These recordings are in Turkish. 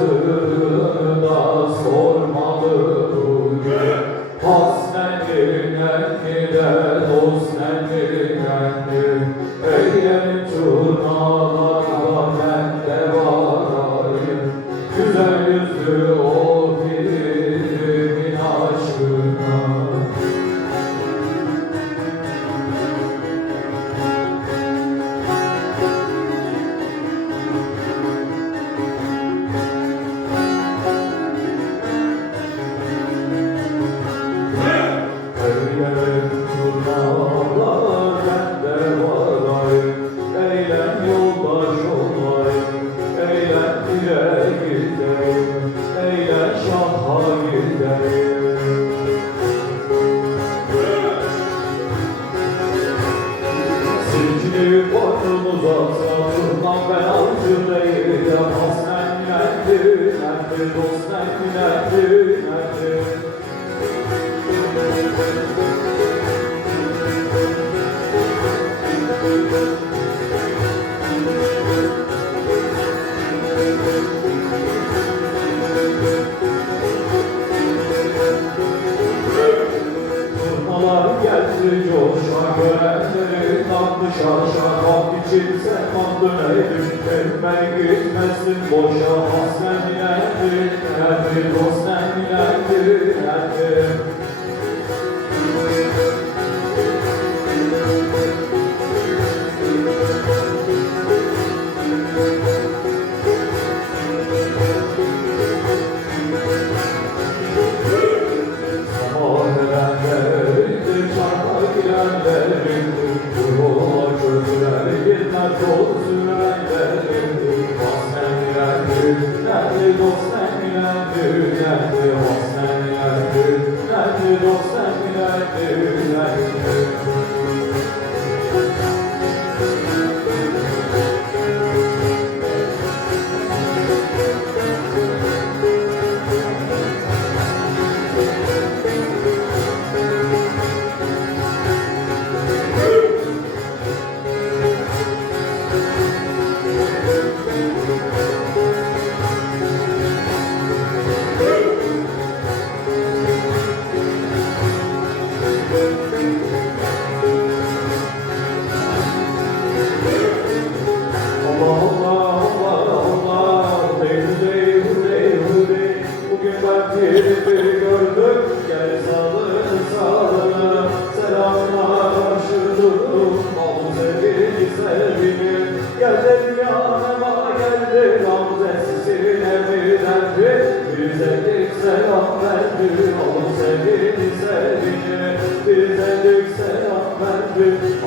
Aslında sormalı bugün. Hasretine dost Aklımız azaltından ben altın eylem Hasnen yendi, yendi, başa Kalk içimse kan dönerim Etmen gitmesin boşa Hasmen ilerdir Derdi dost sen ilerdir Derdi Yeah,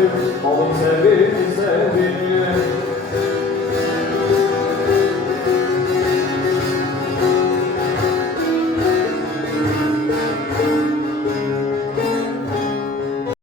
Rabbimiz onu.